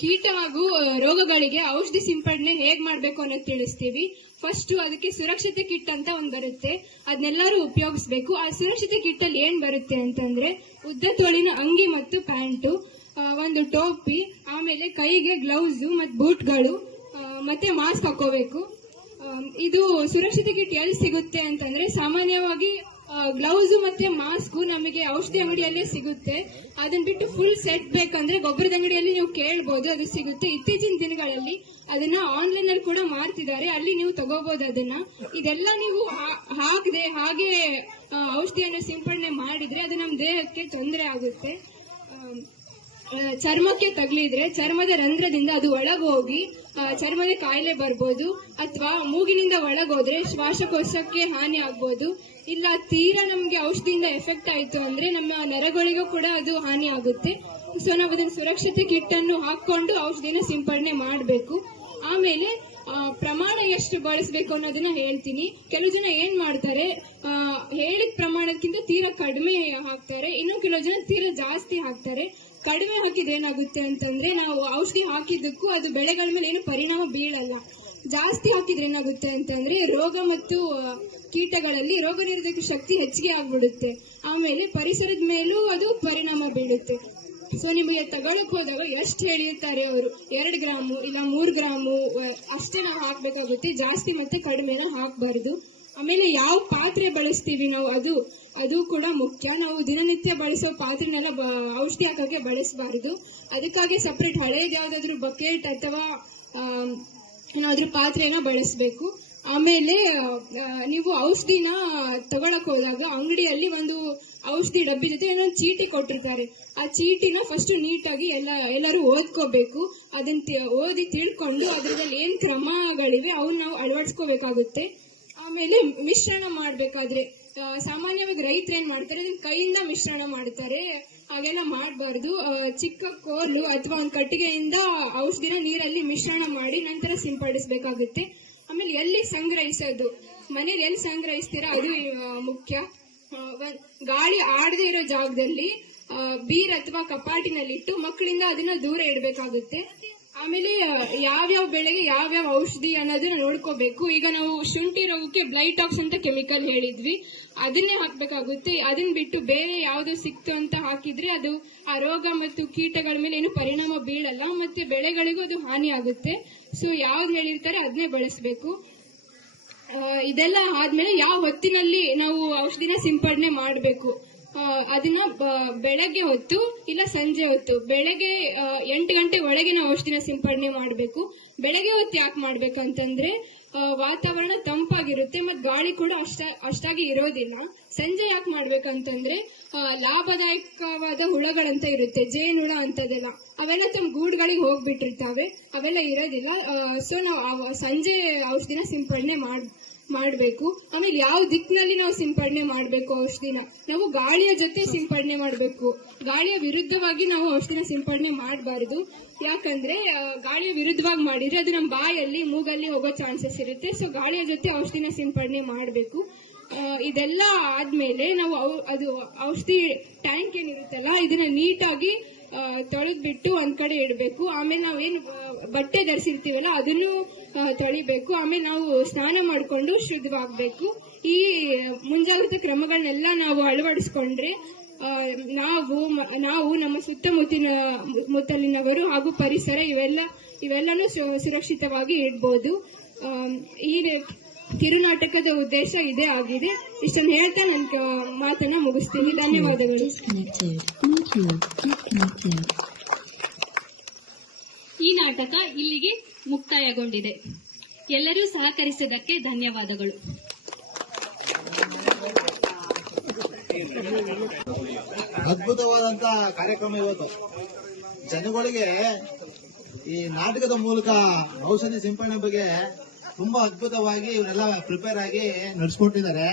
ಕೀಟ ಹಾಗೂ ರೋಗಗಳಿಗೆ ಔಷಧಿ ಸಿಂಪಡಣೆ ಹೇಗ್ ಮಾಡ್ಬೇಕು ಅನ್ನೋದು ತಿಳಿಸ್ತೀವಿ. ಫಸ್ಟ್ ಅದಕ್ಕೆ ಸುರಕ್ಷತೆ ಕಿಟ್ ಅಂತ ಒಂದ್ ಬರುತ್ತೆ, ಅದನ್ನೆಲ್ಲರೂ ಉಪಯೋಗಿಸಬೇಕು. ಆ ಸುರಕ್ಷತೆ ಕಿಟ್ ಅಲ್ಲಿ ಏನ್ ಬರುತ್ತೆ ಅಂತಂದ್ರೆ ಉದ್ದ ತೋಳಿನ ಅಂಗಿ ಮತ್ತು ಪ್ಯಾಂಟು, ಒಂದು ಟೋಪಿ, ಆಮೇಲೆ ಕೈಗೆ ಗ್ಲೌಸ್ ಮತ್ತು ಬೂಟ್ಗಳು, ಮತ್ತೆ ಮಾಸ್ಕ್ ಹಾಕೋಬೇಕು. ಇದು ಸುರಕ್ಷತೆ ಕಿಟ್ ಎಲ್ಲಿ ಸಿಗುತ್ತೆ ಅಂತಂದ್ರೆ ಸಾಮಾನ್ಯವಾಗಿ ಗ್ಲೌಸ್ ಮತ್ತೆ ಮಾಸ್ಕ್ ನಮಗೆ ಔಷಧಿ ಅಂಗಡಿಯಲ್ಲೇ ಸಿಗುತ್ತೆ. ಅದನ್ನ ಬಿಟ್ಟು ಫುಲ್ ಸೆಟ್ ಬೇಕಂದ್ರೆ ಗೊಬ್ಬರದ ಅಂಗಡಿಯಲ್ಲಿ ನೀವು ಕೇಳಬಹುದು, ಅದು ಸಿಗುತ್ತೆ. ಇತ್ತೀಚಿನ ದಿನಗಳಲ್ಲಿ ಅದನ್ನ ಆನ್ಲೈನ್ ಅಲ್ಲಿ ಕೂಡ ಮಾರ್ತಿದ್ದಾರೆ, ಅಲ್ಲಿ ನೀವು ತಗೋಬಹುದು ಅದನ್ನ. ಇದೆಲ್ಲ ನೀವು ಹಾಕದೆ ಹಾಗೆ ಔಷಧಿಯನ್ನು ಸಿಂಪಡಣೆ ಮಾಡಿದ್ರೆ ಅದು ನಮ್ಮ ದೇಹಕ್ಕೆ ತೊಂದರೆ ಆಗುತ್ತೆ. ಚರ್ಮಕ್ಕೆ ತಗಲಿದ್ರೆ ಚರ್ಮದ ರಂಧ್ರದಿಂದ ಅದು ಒಳಗೋಗಿ ಚರ್ಮದ ಕಾಯಿಲೆ ಬರ್ಬೋದು, ಅಥವಾ ಮೂಗಿನಿಂದ ಒಳಗೋದ್ರೆ ಶ್ವಾಸಕೋಶಕ್ಕೆ ಹಾನಿ ಆಗ್ಬೋದು. ಇಲ್ಲ ತೀರಾ ನಮ್ಗೆ ಔಷಧಿಯಿಂದ ಎಫೆಕ್ಟ್ ಆಯ್ತು ಅಂದ್ರೆ ನಮ್ಮ ನರಗಳಿಗೂ ಕೂಡ ಅದು ಹಾನಿ ಆಗುತ್ತೆ. ಸೊ ನಾವು ಅದನ್ನ ಸುರಕ್ಷತೆ ಕಿಟ್ ಅನ್ನು ಹಾಕೊಂಡು ಔಷಧಿನ ಸಿಂಪಡಣೆ ಮಾಡಬೇಕು. ಆಮೇಲೆ ಪ್ರಮಾಣ ಎಷ್ಟು ಬಳಸಬೇಕು ಅನ್ನೋದನ್ನ ಹೇಳ್ತೀನಿ. ಕೆಲವು ಜನ ಏನ್ ಮಾಡ್ತಾರೆ, ಹೇಳಿದ ಪ್ರಮಾಣಕ್ಕಿಂತ ತೀರಾ ಕಡಿಮೆ ಹಾಕ್ತಾರೆ, ಇನ್ನು ಕೆಲವು ಜನ ತೀರಾ ಜಾಸ್ತಿ ಹಾಕ್ತಾರೆ. ಕಡಿಮೆ ಹಾಕಿದ್ರೆ ಏನಾಗುತ್ತೆ ಅಂತಂದ್ರೆ ನಾವು ಔಷಧಿ ಹಾಕಿದ್ದಕ್ಕೂ ಅದು ಬೆಳೆಗಳ ಮೇಲೆ ಏನು ಪರಿಣಾಮ ಬೀಳಲ್ಲ. ಜಾಸ್ತಿ ಹಾಕಿದ್ರೆ ಏನಾಗುತ್ತೆ ಅಂತಂದ್ರೆ ರೋಗ ಮತ್ತು ಕೀಟಗಳಲ್ಲಿ ರೋಗ ನಿರೋಧಕ ಶಕ್ತಿ ಹೆಚ್ಚಿಗೆ ಆಗ್ಬಿಡುತ್ತೆ. ಆಮೇಲೆ ಪರಿಸರದ ಮೇಲೂ ಅದು ಪರಿಣಾಮ ಬೀಳುತ್ತೆ. ಸೊ ನಿಮಗೆ ತಗೊಳಕ್ ಹೋದಾಗ ಎಷ್ಟು ಹೇಳಿರ್ತಾರೆ ಅವರು, 2 ಗ್ರಾಮು ಇಲ್ಲ 3 ಗ್ರಾಮು ಅಷ್ಟೇ ನಾವು ಹಾಕ್ಬೇಕಾಗುತ್ತೆ, ಜಾಸ್ತಿ ಮತ್ತೆ ಕಡಿಮೆನ ಹಾಕಬಾರ್ದು. ಆಮೇಲೆ ಯಾವ ಪಾತ್ರೆ ಬಳಸ್ತೀವಿ ನಾವು ಅದು ಕೂಡ ಮುಖ್ಯ. ನಾವು ದಿನನಿತ್ಯ ಬಳಸೋ ಪಾತ್ರೆನೆಲ್ಲ ಔಷಧಿ ಹಾಕಕ್ಕೆ ಬಳಸಬಾರದು. ಅದಕ್ಕಾಗಿ ಸಪರೇಟ್ ಹಳೇದು ಯಾವ್ದಾದ್ರು ಬಕೆಟ್ ಅಥವಾ ಏನಾದ್ರೂ ಪಾತ್ರೆನ ಬಳಸಬೇಕು. ಆಮೇಲೆ ನೀವು ಔಷಧಿನ ತಗೊಳಕ್ ಹೋದಾಗ ಅಂಗಡಿಯಲ್ಲಿ ಒಂದು ಔಷಧಿ ಡಬ್ಬಿ ಜೊತೆ ಏನೊಂದು ಚೀಟಿ ಕೊಟ್ಟಿರ್ತಾರೆ. ಆ ಚೀಟಿನ ಫಸ್ಟ್ ನೀಟಾಗಿ ಎಲ್ಲರೂ ಓದ್ಕೋಬೇಕು. ಅದನ್ನ ಓದಿ ತಿಳ್ಕೊಂಡು ಅದ್ರಲ್ಲಿ ಏನ್ ಕ್ರಮಗಳಿವೆ ಅವನ್ನ ನಾವು ಅಳವಡಿಸ್ಕೋಬೇಕಾಗುತ್ತೆ. ಆಮೇಲೆ ಮಿಶ್ರಣ ಮಾಡ್ಬೇಕಾದ್ರೆ ಸಾಮಾನ್ಯವಾಗಿ ರೈತರು ಏನ್ ಮಾಡ್ತಾರೆ, ಅದನ್ನ ಕೈಯಿಂದ ಮಿಶ್ರಣ ಮಾಡ್ತಾರೆ. ಹಾಗೆಲ್ಲ ಮಾಡಬಾರ್ದು. ಚಿಕ್ಕ ಕೋಲು ಅಥವಾ ಒಂದು ಕಟ್ಟಿಗೆಯಿಂದ ಔಷಧಿನ ನೀರಲ್ಲಿ ಮಿಶ್ರಣ ಮಾಡಿ ನಂತರ ಸಿಂಪಡಿಸಬೇಕಾಗುತ್ತೆ. ಆಮೇಲೆ ಎಲ್ಲಿ ಸಂಗ್ರಹಿಸೋದು, ಮನೇಲಿ ಎಲ್ಲಿ ಸಂಗ್ರಹಿಸ್ತೀರಾ ಅದು ಮುಖ್ಯ. ಗಾಳಿ ಆಡದೇ ಇರೋ ಜಾಗದಲ್ಲಿ ಬೀರ್ ಅಥವಾ ಕಪಾಟಿನಲ್ಲಿಟ್ಟು ಮಕ್ಕಳಿಂದ ಅದನ್ನ ದೂರ ಇಡಬೇಕಾಗುತ್ತೆ. ಆಮೇಲೆ ಯಾವ್ಯಾವ ಬೆಳೆಗೆ ಯಾವ್ಯಾವ ಔಷಧಿ ಅನ್ನೋದನ್ನ ನೋಡ್ಕೋಬೇಕು. ಈಗ ನಾವು ಶುಂಠಿ ರೋಗಕ್ಕೆ ಬ್ಲೈಟಾಕ್ಸ್ ಅಂತ ಕೆಮಿಕಲ್ ಹೇಳಿದ್ವಿ, ಅದನ್ನೇ ಹಾಕ್ಬೇಕಾಗುತ್ತೆ. ಅದನ್ನ ಬಿಟ್ಟು ಬೇರೆ ಯಾವ್ದು ಸಿಕ್ತು ಅಂತ ಹಾಕಿದ್ರೆ ಅದು ಆ ರೋಗ ಮತ್ತು ಕೀಟಗಳ ಮೇಲೆ ಏನು ಪರಿಣಾಮ ಬೀಳಲ್ಲ, ಮತ್ತೆ ಬೆಳೆಗಳಿಗೂ ಅದು ಹಾನಿ ಆಗುತ್ತೆ. ಸೊ ಯಾವ್ದು ಹೇಳಿರ್ತಾರೆ ಅದನ್ನೇ ಬಳಸಬೇಕು. ಇದೆಲ್ಲ ಆದ್ಮೇಲೆ ಯಾವ ಹೊತ್ತಿನಲ್ಲಿ ನಾವು ಔಷಧಿನ ಸಿಂಪಡಣೆ ಮಾಡಬೇಕು, ಅದನ್ನ ಬೆಳಗ್ಗೆ ಹೊತ್ತು ಇಲ್ಲ ಸಂಜೆ ಹೊತ್ತು. ಬೆಳಗ್ಗೆ 8 ಗಂಟೆ ಒಳಗೆ ನಾವು ಔಷಧಿನ ಸಿಂಪಡಣೆ ಮಾಡಬೇಕು. ಬೆಳಗ್ಗೆ ಹೊತ್ತು ಯಾಕೆ ಮಾಡ್ಬೇಕಂತಂದ್ರೆ ವಾತಾವರಣ ತಂಪಾಗಿರುತ್ತೆ ಮತ್ತು ಗಾಳಿ ಕೂಡ ಅಷ್ಟಾಗಿ ಇರೋದಿಲ್ಲ. ಸಂಜೆ ಯಾಕೆ ಮಾಡ್ಬೇಕಂತಂದ್ರೆ ಲಾಭದಾಯಕವಾದ ಹುಳಗಳಂತ ಇರುತ್ತೆ, ಜೇನುಳ ಅಂತದೆಲ್ಲ, ಅವೆಲ್ಲ ತಮ್ಮ ಗೂಡುಗಳಿಗೆ ಹೋಗ್ಬಿಟ್ಟಿರ್ತಾವೆ, ಅವೆಲ್ಲ ಇರೋದಿಲ್ಲ. ಸೊ ನಾವು ಸಂಜೆ ಔಷಧಿನ ಸಿಂಪಡಣೆ ಮಾಡಬೇಕು. ಆಮೇಲೆ ಯಾವ ದಿಕ್ಕಿನಲ್ಲಿ ನಾವು ಸಿಂಪಡಣೆ ಮಾಡಬೇಕು ಔಷಧಿನ, ನಾವು ಗಾಳಿಯ ಜೊತೆ ಸಿಂಪಡಣೆ ಮಾಡಬೇಕು. ಗಾಳಿಯ ವಿರುದ್ಧವಾಗಿ ನಾವು ಔಷಧಿನ ಸಿಂಪಡಣೆ ಮಾಡಬಾರದು. ಯಾಕಂದ್ರೆ ಗಾಳಿಯ ವಿರುದ್ಧವಾಗಿ ಮಾಡಿದ್ರೆ ಅದು ನಮ್ಮ ಬಾಯಲ್ಲಿ ಮೂಗಲ್ಲಿ ಹೋಗೋ ಚಾನ್ಸಸ್ ಇರುತ್ತೆ. ಸೊ ಗಾಳಿಯ ಜೊತೆ ಔಷಧಿನ ಸಿಂಪಡಣೆ ಮಾಡಬೇಕು. ಇದೆಲ್ಲ ಆದ್ಮೇಲೆ ನಾವು ಅದು ಔಷಧಿ ಟ್ಯಾಂಕ್ ಏನಿರುತ್ತಲ್ಲ ಇದನ್ನ ನೀಟಾಗಿ ತೊಳೆದ್ಬಿಟ್ಟು ಒಂದ್ ಕಡೆ ಇಡಬೇಕು. ಆಮೇಲೆ ನಾವೇನು ಬಟ್ಟೆ ಧರಿಸಿರ್ತೀವಲ್ಲ ಅದನ್ನು ತೊಳಿಬೇಕು. ಆಮೇಲೆ ನಾವು ಸ್ನಾನ ಮಾಡಿಕೊಂಡು ಶುದ್ಧವಾಗಬೇಕು. ಈ ಮುಂಜಾಗ್ರತಾ ಕ್ರಮಗಳನ್ನೆಲ್ಲ ನಾವು ಅಳವಡಿಸ್ಕೊಂಡ್ರೆ ನಾವು ನಮ್ಮ ಸುತ್ತಮುತ್ತಲಿನವರು ಹಾಗೂ ಪರಿಸರ ಇವೆಲ್ಲನೂ ಸುರಕ್ಷಿತವಾಗಿ ಇಡಬಹುದು. ಈ ಕಿರುನಾಟಕದ ಉದ್ದೇಶ ಇದೇ ಆಗಿದೆ. ಇಷ್ಟನ್ನು ಹೇಳ್ತಾ ನನ್ನ ಮಾತನ್ನ ಮುಗಿಸ್ತೀನಿ. ಧನ್ಯವಾದಗಳು. ಈ ನಾಟಕ ಇಲ್ಲಿಗೆ ಮುಕ್ತಾಯಗೊಂಡಿದೆ. ಎಲ್ಲರೂ ಸಹಕರಿಸಿದ್ದಕ್ಕೆ ಧನ್ಯವಾದಗಳು. ಅದ್ಭುತವಾದಂತ ಕಾರ್ಯಕ್ರಮ ಇವತ್ತು. ಜನಗಳಿಗೆ ಈ ನಾಟಕದ ಮೂಲಕ ಔಷಧಿ ಸಿಂಪಡಣೆ ಬಗ್ಗೆ ತುಂಬಾ ಅದ್ಭುತವಾಗಿ ಇವರೆಲ್ಲ ಪ್ರಿಪೇರ್ ಆಗಿ ನಡೆಸ್ಕೊಟ್ಟಿದ್ದಾರೆ.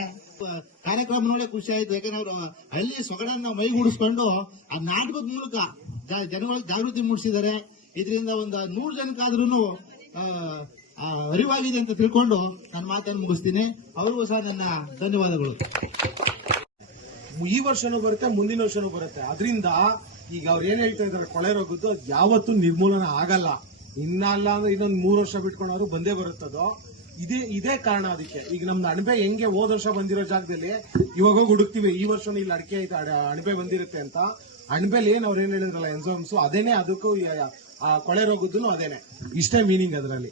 ಕಾರ್ಯಕ್ರಮ ನೋಡಿ ಖುಷಿ ಆಯ್ತು. ಯಾಕಂದ್ರೆ ಅವರು ಹಳ್ಳಿ ಸೊಗಡನ್ನ ಮೈಗೂಡಿಸ್ಕೊಂಡು ಆ ನಾಟಕದ ಮೂಲಕ ಜನಗಳಿಗೆ ಜಾಗೃತಿ ಮೂಡಿಸಿದ್ದಾರೆ. ಇದರಿಂದ ಒಂದು 100 ಜನಕ್ಕಾದ್ರೂ ಅರಿವಾಗಿದೆ ಅಂತ ತಿಳ್ಕೊಂಡು ನನ್ನ ಮಾತನ್ನು ಮುಗಿಸ್ತೀನಿ. ಅವ್ರಿಗೂ ಸಹ ನನ್ನ ಧನ್ಯವಾದಗಳು. ಈ ವರ್ಷನೂ ಬರುತ್ತೆ, ಮುಂದಿನ ವರ್ಷನೂ ಬರುತ್ತೆ. ಅದರಿಂದ ಈಗ ಅವ್ರು ಏನ್ ಹೇಳ್ತಾ ಇದಾರೆ ಕೊಳೆ ರೋಗದ್ದು ಅದು ಯಾವತ್ತೂ ನಿರ್ಮೂಲನ ಆಗಲ್ಲ. ಇನ್ನಲ್ಲ ಅಂದ್ರೆ ಇನ್ನೊಂದ್ 3 ವರ್ಷ ಬಿಟ್ಕೊಂಡವ್ರು ಬಂದೇ ಬರುತ್ತದೋ. ಇದೇ ಕಾರಣ ಅದಕ್ಕೆ. ಈಗ ನಮ್ದು ಅಣಬೆ ಹೆಂಗೆ ಹೋದ ವರ್ಷ ಬಂದಿರೋ ಜಾಗದಲ್ಲಿ ಇವಾಗ ಹೋಗಿ ಹುಡುಕ್ತಿವಿ, ಈ ವರ್ಷ ಇಲ್ಲಿ ಅಡಿಕೆ ಐತೆ ಅಣಬೆ ಬಂದಿರುತ್ತೆ ಅಂತ. ಅಣಬೆಲಿ ಏನ್ ಅವ್ರು ಏನ್ ಹೇಳಿದ್ರಲ್ಲ ಎನ್ಸೋಮ್ಸ್, ಅದೇನೆ ಅದಕ್ಕೂ ಆ ಕೊಳೆ ರೋಗದ್ದು ಅದೇನೆ. ಇಷ್ಟೇ ಮೀನಿಂಗ್ ಅದರಲ್ಲಿ.